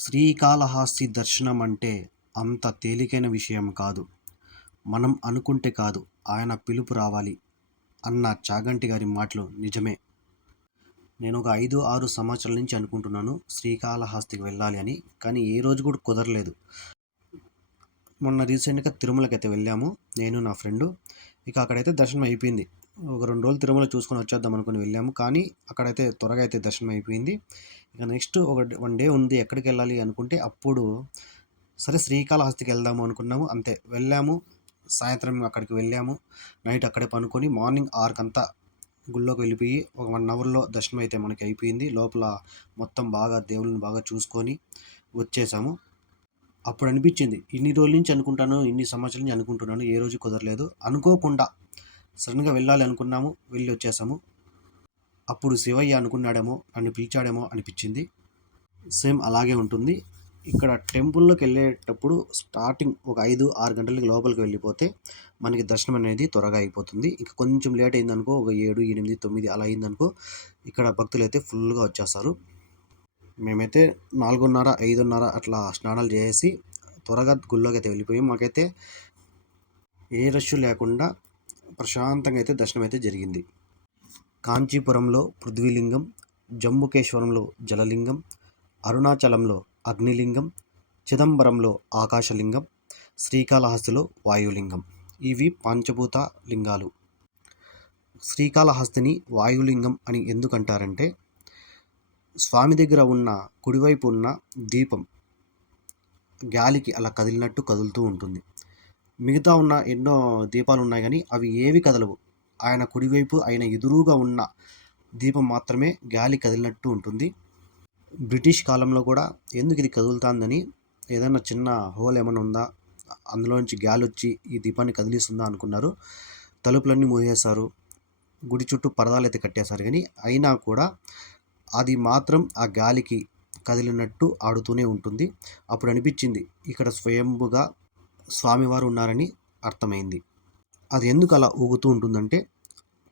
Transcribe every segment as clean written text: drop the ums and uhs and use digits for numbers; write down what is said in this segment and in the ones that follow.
శ్రీకాళహస్తి దర్శనం అంటే అంత తేలికైన విషయం కాదు. మనం అనుకుంటే కాదు, ఆయన పిలుపు రావాలి అన్న చాగంటి గారి మాటలు నిజమే. నేను ఒక 5, 6 సంవత్సరాల నుంచి అనుకుంటున్నాను శ్రీకాళహస్తికి వెళ్ళాలి అని. కానీ ఏ రోజు కూడా కుదరలేదు. మొన్న రీసెంట్‌గా తిరుమలకైతే వెళ్ళాము. నేను నా ఫ్రెండు. ఇక అక్కడైతే దర్శనం అయిపోయింది. ఒక 2 రోజులు తిరుమల చూసుకొని వచ్చేద్దాం అనుకుని వెళ్ళాము. కానీ అక్కడైతే త్వరగా అయితే దర్శనం అయిపోయింది. ఇక నెక్స్ట్ వన్ డే ఉంది ఎక్కడికెళ్ళాలి అనుకుంటే అప్పుడు సరే శ్రీకాళహస్తికి వెళ్దాము అనుకున్నాము. అంతే వెళ్ళాము. సాయంత్రం అక్కడికి వెళ్ళాము. నైట్ అక్కడే పనుకొని మార్నింగ్ 6కంతా గుడిలోకి వెళ్ళిపోయి ఒక 1 అవర్‌లో దర్శనం అయితే మనకి అయిపోయింది. లోపల మొత్తం బాగా దేవుళ్ళని బాగా చూసుకొని వచ్చేసాము. అప్పుడు అనిపించింది ఇన్ని రోజుల నుంచి అనుకుంటాను, ఇన్ని సంవత్సరాల నుంచి అనుకుంటున్నాను, ఏ రోజు కుదరలేదు. అనుకోకుండా సడన్‌గా వెళ్ళాలి అనుకున్నాము, వెళ్ళి వచ్చేసాము. అప్పుడు శివయ్య అనుకున్నాడేమో, నన్ను పిలిచాడేమో అనిపించింది. సేమ్ అలాగే ఉంటుంది. ఇక్కడ టెంపుల్లోకి వెళ్ళేటప్పుడు స్టార్టింగ్ ఒక 5, 6 గంటలకి లోపలికి వెళ్ళిపోతే మనకి దర్శనం అనేది త్వరగా అయిపోతుంది. ఇక కొంచెం లేట్ అయిందనుకో, ఒక 7, 8, 9 అలా అయిందనుకో, ఇక్కడ భక్తులైతే ఫుల్గా వచ్చేస్తారు. మేమైతే 4:30, 5:30 అట్లా స్నానాలు చేసి త్వరగా గుళ్ళోకి అయితే వెళ్ళిపోయాం. మాకైతే ఏ రష్ లేకుండా ప్రశాంతంగా అయితే దర్శనం అయితే జరిగింది. కాంచీపురంలో పృథ్వీలింగం, జంబుకేశ్వరంలో జలలింగం, అరుణాచలంలో అగ్నిలింగం, చిదంబరంలో ఆకాశలింగం, శ్రీకాళహస్తిలో వాయులింగం. ఇవి పంచభూత లింగాలు. శ్రీకాళహస్తిని వాయులింగం అని ఎందుకంటారంటే స్వామి దగ్గర ఉన్న కుడివైపు ఉన్న దీపం గాలికి అలా కదిలినట్టు కదులుతూ ఉంటుంది. మిగతా ఉన్న ఎన్నో దీపాలు ఉన్నాయి కానీ అవి ఏవి కదలవు. ఆయన కుడివైపు ఆయన ఎదురుగా ఉన్న దీపం మాత్రమే గాలి కదిలినట్టు ఉంటుంది. బ్రిటిష్ కాలంలో కూడా ఎందుకు ఇది కదులుతుందని ఏదైనా చిన్న హోల్ ఏమైనా ఉందా, అందులోంచి గాలి వచ్చి ఈ దీపాన్ని కదిలిస్తుందా అనుకున్నారు. తలుపులన్నీ మూసేశారు, గుడి చుట్టూ పరదాలు అయితే కట్టేశారు. కానీ అయినా కూడా అది మాత్రం ఆ గాలికి కదిలినట్టు ఆడుతూనే ఉంటుంది. అప్పుడు అనిపించింది ఇక్కడ స్వయంభుగా స్వామివారు ఉన్నారని అర్థమైంది. అది ఎందుకు అలా ఊగుతూ ఉంటుందంటే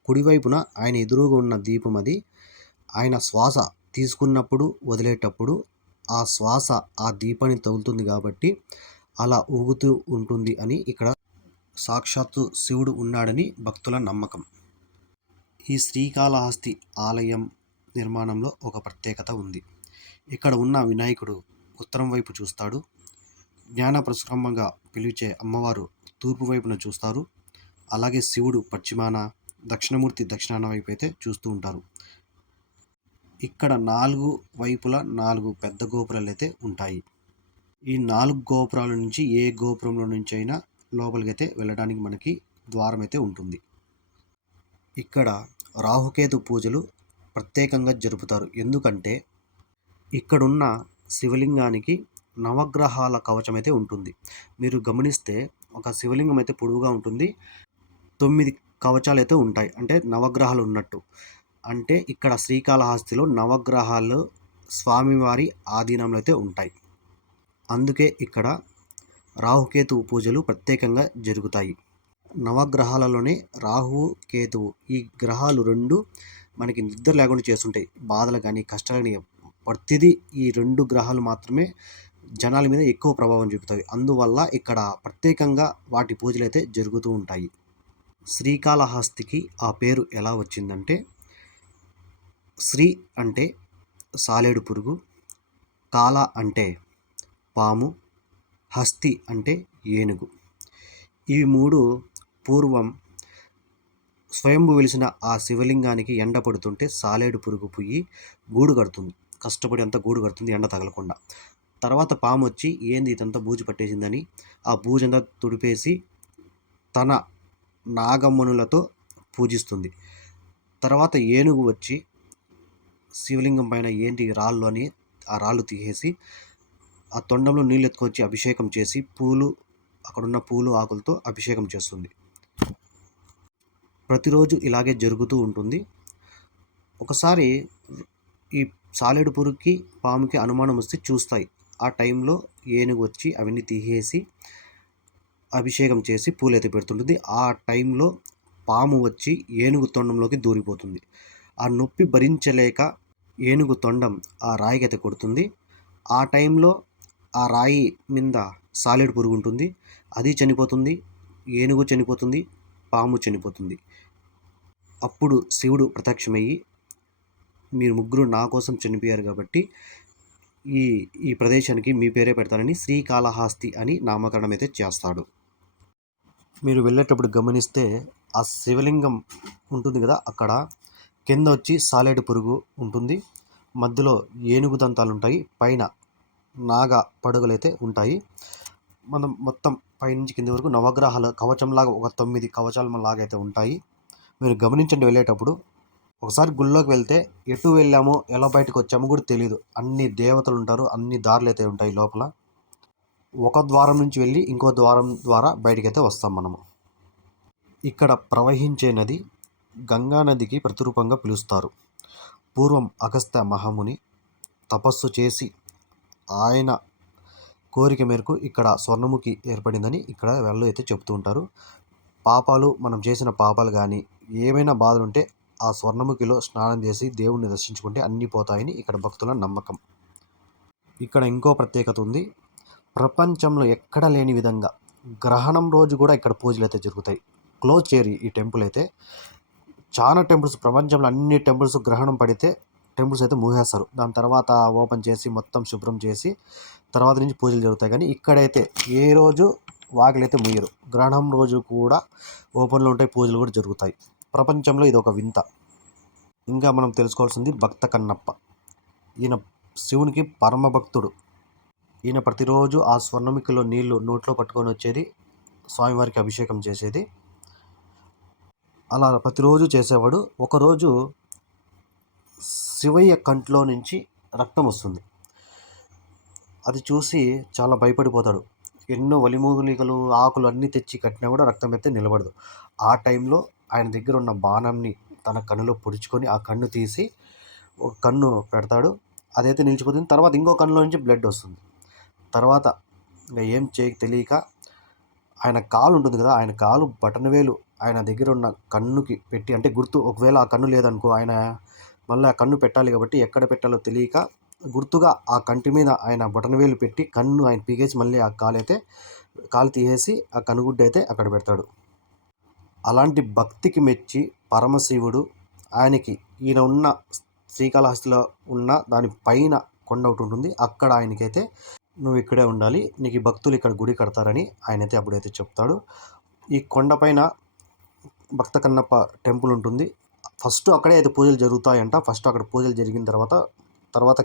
కుడివైపున ఆయన ఎదురుగా ఉన్న దీపం అది ఆయన శ్వాస తీసుకున్నప్పుడు వదిలేటప్పుడు ఆ శ్వాస ఆ దీపాన్ని తగులుతుంది కాబట్టి అలా ఊగుతూ ఉంటుంది అని ఇక్కడ సాక్షాత్తు శివుడు ఉన్నాడని భక్తుల నమ్మకం. ఈ శ్రీకాళహస్తి ఆలయం నిర్మాణంలో ఒక ప్రత్యేకత ఉంది. ఇక్కడ ఉన్న వినాయకుడు ఉత్తరం వైపు చూస్తాడు. జ్ఞాన ప్రసురంభంగా పిలిచే అమ్మవారు తూర్పు వైపున చూస్తారు. అలాగే శివుడు పశ్చిమాన, దక్షిణమూర్తి దక్షిణాన వైపు అయితే చూస్తూ ఉంటారు. ఇక్కడ 4 వైపులా 4 పెద్ద గోపురాలు అయితే ఉంటాయి. ఈ 4 గోపురాల నుంచి ఏ గోపురంలో నుంచి అయినా లోపలికైతే వెళ్ళడానికి మనకి ద్వారం అయితే ఉంటుంది. ఇక్కడ రాహుకేతు పూజలు ప్రత్యేకంగా జరుపుతారు. ఎందుకంటే ఇక్కడున్న శివలింగానికి నవగ్రహాల కవచం అయితే ఉంటుంది. మీరు గమనిస్తే ఒక శివలింగం అయితే పొడవుగా ఉంటుంది. 9 కవచాలు అయితే ఉంటాయి. అంటే నవగ్రహాలు ఉన్నట్టు. అంటే ఇక్కడ శ్రీకాళహస్తిలో నవగ్రహాలు స్వామివారి ఆధీనంలో అయితే ఉంటాయి. అందుకే ఇక్కడ రాహుకేతు పూజలు ప్రత్యేకంగా జరుగుతాయి. నవగ్రహాలలోనే రాహువు, కేతువు ఈ గ్రహాలు 2 మనకి నిద్ర లేకుండా చేస్తుంటాయి. బాధలు కానీ, కష్టాలు కానీ ప్రతిదీ ఈ 2 గ్రహాలు మాత్రమే జనాల మీద ఎక్కువ ప్రభావం చూపుతాయి. అందువల్ల ఇక్కడ ప్రత్యేకంగా వాటి పూజలు అయితే జరుగుతూ ఉంటాయి. శ్రీకాళహస్తికి ఆ పేరు ఎలా వచ్చిందంటే శ్రీ అంటే సాలేడు పురుగు, కాళ అంటే పాము, హస్తి అంటే ఏనుగు. ఇవి 3 పూర్వం స్వయంభు వెలిసిన ఆ శివలింగానికి ఎండ పడుతుంటే సాలేడు పురుగు పోయి గూడు కడుతుంది. కష్టపడి అంతా గూడు కడుతుంది ఎండ తగలకుండా. తర్వాత పాము వచ్చి ఏంది ఇదంతా బూజు పట్టేసిందని ఆ బూజంతా తుడిపేసి తన నాగమ్మనులతో పూజిస్తుంది. తర్వాత ఏనుగు వచ్చి శివలింగం పైన ఏంటి రాళ్ళు అని ఆ రాళ్ళు తీసేసి ఆ తొండంలో నీళ్ళు ఎత్తుకొచ్చి అభిషేకం చేసి పూలు, అక్కడున్న పూలు ఆకులతో అభిషేకం చేస్తుంది. ప్రతిరోజు ఇలాగే జరుగుతూ ఉంటుంది. ఒకసారి ఈ సాలేడు పురుగుకి, పాముకి అనుమానం వస్తే చూస్తాయి. ఆ టైంలో ఏనుగు వచ్చి అవన్నీ తీసేసి అభిషేకం చేసి పూలైతే పెడుతుంటుంది. ఆ టైంలో పాము వచ్చి ఏనుగు తొండంలోకి దూరిపోతుంది. ఆ నొప్పి భరించలేక ఏనుగు తొండం ఆ రాయికైతే కొడుతుంది. ఆ టైంలో ఆ రాయి మీద సాలెడు పురుగు ఉంటుంది, అది చనిపోతుంది, ఏనుగు చనిపోతుంది, పాము చనిపోతుంది. అప్పుడు శివుడు ప్రత్యక్షమయ్యి, మీరు ముగ్గురు నా కోసం చనిపోయారు కాబట్టి ఈ ఈ ప్రదేశానికి మీ పేరే పెడతానని శ్రీకాళహస్తి అని నామకరణం అయితే చేస్తాడు. మీరు వెళ్ళేటప్పుడు గమనిస్తే ఆ శివలింగం ఉంటుంది కదా, అక్కడ కింద వచ్చి సాలెడు పురుగు ఉంటుంది, మధ్యలో ఏనుగు దంతాలు ఉంటాయి, పైన నాగ పడుగలైతే ఉంటాయి. మనం మొత్తం పైనుంచి కింది వరకు నవగ్రహాల కవచంలాగా ఒక 9 కవచాల లాగా అయితే ఉంటాయి. మీరు గమనించండి వెళ్ళేటప్పుడు. ఒకసారి గుళ్ళోకి వెళ్తే ఎటు వెళ్ళామో ఎలా బయటకు వచ్చామో కూడా తెలియదు. అన్ని దేవతలు ఉంటారు, అన్ని దారులు అయితే ఉంటాయి లోపల. ఒక ద్వారం నుంచి వెళ్ళి ఇంకో ద్వారం ద్వారా బయటకైతే వస్తాం మనము. ఇక్కడ ప్రవహించే నది గంగా నదికి ప్రతిరూపంగా పిలుస్తారు. పూర్వం అగస్త్య మహాముని తపస్సు చేసి ఆయన కోరిక మేరకు ఇక్కడ స్వర్ణముఖి ఏర్పడిందని ఇక్కడ వాళ్ళు అయితే చెప్తూ ఉంటారు. పాపాలు, మనం చేసిన పాపాలు కానీ ఏమైనా బాధలు ఉంటే ఆ స్వర్ణముఖిలో స్నానం చేసి దేవుణ్ణి దర్శించుకుంటే అన్నీ పోతాయని ఇక్కడ భక్తుల నమ్మకం. ఇక్కడ ఇంకో ప్రత్యేకత ఉంది. ప్రపంచంలో ఎక్కడ లేని విధంగా గ్రహణం రోజు కూడా ఇక్కడ పూజలు అయితే జరుగుతాయి. క్లోజ్ చేయరు ఈ టెంపుల్ అయితే. చాలా టెంపుల్స్, ప్రపంచంలో అన్ని టెంపుల్స్ గ్రహణం పడితే టెంపుల్స్ అయితే మూసేస్తారు. దాని తర్వాత ఓపెన్ చేసి మొత్తం శుభ్రం చేసి తర్వాత నుంచి పూజలు జరుగుతాయి. కానీ ఇక్కడైతే ఏ రోజు వాకిలైతే మూయరు. గ్రహణం రోజు కూడా ఓపెన్లో ఉంటాయి, పూజలు కూడా జరుగుతాయి. ప్రపంచంలో ఇది ఒక వింత. ఇంకా మనం తెలుసుకోవాల్సింది భక్త కన్నప్ప. ఈయన శివునికి పరమ భక్తుడు. ఈయన ప్రతిరోజు ఆ స్వర్ణముఖిలో నీళ్లు నోట్లో పట్టుకొని వచ్చేది, స్వామివారికి అభిషేకం చేసేది. అలా ప్రతిరోజు చేసేవాడు. ఒకరోజు శివయ్య కంట్లో నుంచి రక్తం వస్తుంది. అది చూసి చాలా భయపడిపోతాడు. ఎన్నో వలిమూలికలు, ఆకులు అన్నీ తెచ్చి కట్టినా కూడా రక్తం అయితే నిలబడదు. ఆ టైంలో ఆయన దగ్గర ఉన్న బాణంని తన కన్నులో పొడుచుకొని ఆ కన్ను తీసి ఒక కన్ను పెడతాడు. అదైతే నిలిచిపోతుంది. తర్వాత ఇంకో కన్నులో నుంచి బ్లడ్ వస్తుంది. తర్వాత ఇంకా ఏం తెలియక ఆయన కాలు ఉంటుంది కదా, ఆయన కాలు బటనవేలు ఆయన దగ్గర ఉన్న కన్నుకి పెట్టి, అంటే గుర్తు, ఒకవేళ ఆ కన్ను లేదనుకో ఆయన మళ్ళీ ఆ కన్ను పెట్టాలి కాబట్టి ఎక్కడ పెట్టాలో తెలియక గుర్తుగా ఆ కంటి మీద ఆయన బొటనవేలు పెట్టి కన్ను ఆయన పీకేసి మళ్ళీ ఆ కాలు తీసేసి ఆ కనుగుడ్డ అయితే అక్కడ పెడతాడు. అలాంటి భక్తికి మెచ్చి పరమశివుడు ఆయనకి ఈయన ఉన్న శ్రీకాళహస్తిలో ఉన్న దాని పైన కొండ ఒకటి ఉంటుంది, అక్కడ ఆయనకైతే నువ్వు ఇక్కడే ఉండాలి, నీకు భక్తులు ఇక్కడ గుడి కడతారని ఆయనైతే అప్పుడైతే చెప్తాడు. ఈ కొండపైన భక్త కన్నప్ప టెంపుల్ ఉంటుంది. ఫస్ట్ అక్కడే అయితే పూజలు జరుగుతాయంట. ఫస్ట్ అక్కడ పూజలు జరిగిన తర్వాత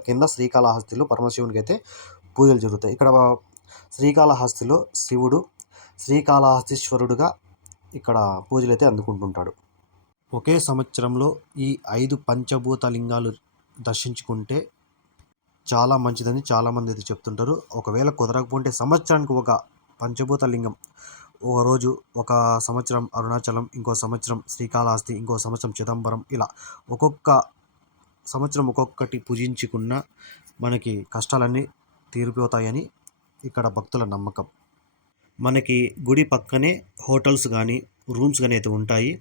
కింద శ్రీకాళహస్తిలో పరమశివునికి అయితే పూజలు జరుగుతాయి. ఇక్కడ శ్రీకాళహస్తిలో శివుడు శ్రీకాళహస్తీశ్వరుడుగా ఇక్కడ పూజలు అయితే అందుకుంటుంటాడు. ఒకే సంవత్సరంలో ఈ 5 పంచభూత లింగాలు దర్శించుకుంటే చాలా మంచిదని చాలామంది అయితే చెప్తుంటారు. ఒకవేళ కుదరకపోతే సంవత్సరానికి ఒక పంచభూత లింగం, ఒక రోజు ఒక సంవత్సరం అరుణాచలం, ఇంకో సంవత్సరం శ్రీకాళహస్తి, ఇంకో సంవత్సరం చిదంబరం, ఇలా ఒక్కొక్క సంవత్సరం ఒక్కొక్కటి పూజించుకున్న మనకి కష్టాలన్నీ తీరిపోతాయని ఇక్కడ భక్తుల నమ్మకం. మనకి గుడి పక్కనే హోటల్స్ కానీ రూమ్స్ కానీ అయితే ఉంటాయి.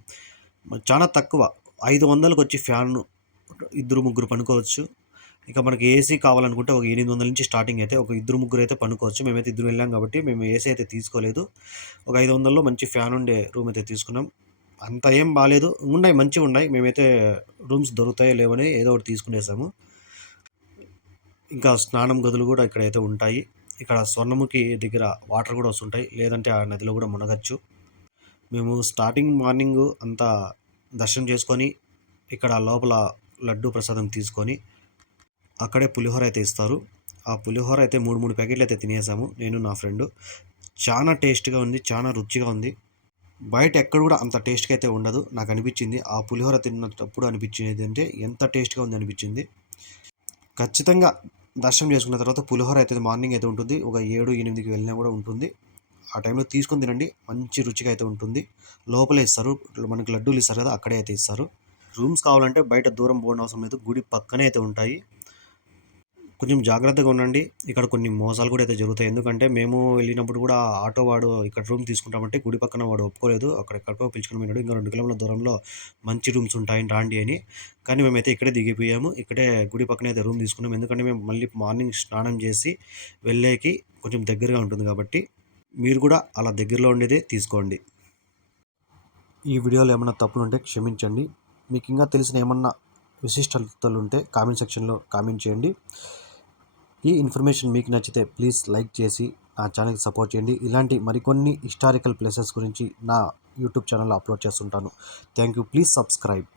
చాలా తక్కువ, 500కి వచ్చి ఫ్యాన్ 2-3 పనుకోవచ్చు. ఇక మనకి ఏసీ కావాలనుకుంటే ఒక 800 నుంచి స్టార్టింగ్ అయితే, ఒక 2-3 అయితే పనుకోవచ్చు. మేమైతే 2 వెళ్ళాం కాబట్టి మేము ఏసీ అయితే తీసుకోలేదు. ఒక 500లో మంచి ఫ్యాన్ ఉండే రూమ్ అయితే తీసుకున్నాం. అంత ఏం బాగాలేదు, ఉన్నాయి మంచిగా ఉన్నాయి. మేమైతే రూమ్స్ దొరుకుతాయో లేవని ఏదో ఒకటి తీసుకునేసాము. ఇంకా స్నానం గదులు కూడా ఇక్కడైతే ఉంటాయి. ఇక్కడ స్వర్ణముఖి దగ్గర వాటర్ కూడా వస్తుంటాయి, లేదంటే ఆ నదిలో కూడా మునగచ్చు. మేము స్టార్టింగ్ మార్నింగ్ అంతా దర్శనం చేసుకొని ఇక్కడ లోపల లడ్డు ప్రసాదం తీసుకొని అక్కడే పులిహోర అయితే ఇస్తారు. ఆ పులిహోర అయితే 3 ప్యాకెట్లు అయితే తినేసాము, నేను నా ఫ్రెండు. చాలా టేస్ట్గా ఉంది, చాలా రుచిగా ఉంది. బయట ఎక్కడ కూడా అంత టేస్ట్గా అయితే ఉండదు నాకు అనిపించింది. ఆ పులిహోర తిన్నప్పుడు అనిపించింది అంటే ఎంత టేస్ట్గా ఉంది అనిపించింది. ఖచ్చితంగా దర్శనం చేసుకున్న తర్వాత పులిహోర అయితే మార్నింగ్ అయితే ఉంటుంది, ఒక 7-8కి వెళ్ళినా కూడా ఉంటుంది. ఆ టైంలో తీసుకొని తినండి, మంచి రుచిగా అయితే ఉంటుంది. లోపలే ఇస్తారు, మనకి లడ్డూలు ఇస్తారు కదా, అక్కడే అయితే ఇస్తారు. రూమ్స్ కావాలంటే బయట దూరం పోవడం అవసరం లేదు, గుడి పక్కనే అయితే ఉంటాయి. కొంచెం జాగ్రత్తగా ఉండండి. ఇక్కడ కొన్ని మోసాలు కూడా అయితే జరుగుతాయి. ఎందుకంటే మేము వెళ్ళినప్పుడు కూడా ఆటో వాడు ఇక్కడ రూమ్ తీసుకుంటామంటే గుడి పక్కన వాడు ఒప్పుకోలేదు. అక్కడెక్కడికో పిలుచుకొని పోయినాడు. ఇంకా 2 కిలోమీటర్ల దూరంలో మంచి రూమ్స్ ఉంటాయి రాండి అని. కానీ మేమైతే ఇక్కడే దిగిపోయాము. ఇక్కడే గుడి పక్కనే అయితే రూమ్ తీసుకున్నాం. ఎందుకంటే మేము మళ్ళీ మార్నింగ్ స్నానం చేసి వెళ్ళేకి కొంచెం దగ్గరగా ఉంటుంది కాబట్టి మీరు కూడా అలా దగ్గరలో ఉండేదే తీసుకోండి. ఈ వీడియోలో ఏమన్నా తప్పులుంటే క్షమించండి. మీకు ఇంకా తెలిసిన ఏమన్నా విశిష్టతలుంటే కామెంట్ సెక్షన్‌లో కామెంట్ చేయండి. ఈ ఇన్ఫర్మేషన్ మీకు నచ్చితే ప్లీజ్ లైక్ చేసి నా ఛానల్‌కి సపోర్ట్ చేయండి. ఇలాంటి మరికొన్ని హిస్టారికల్ ప్లేసెస్ గురించి నా యూట్యూబ్ ఛానల్‌లో అప్లోడ్ చేస్తుంటాను. Thank you. Please subscribe.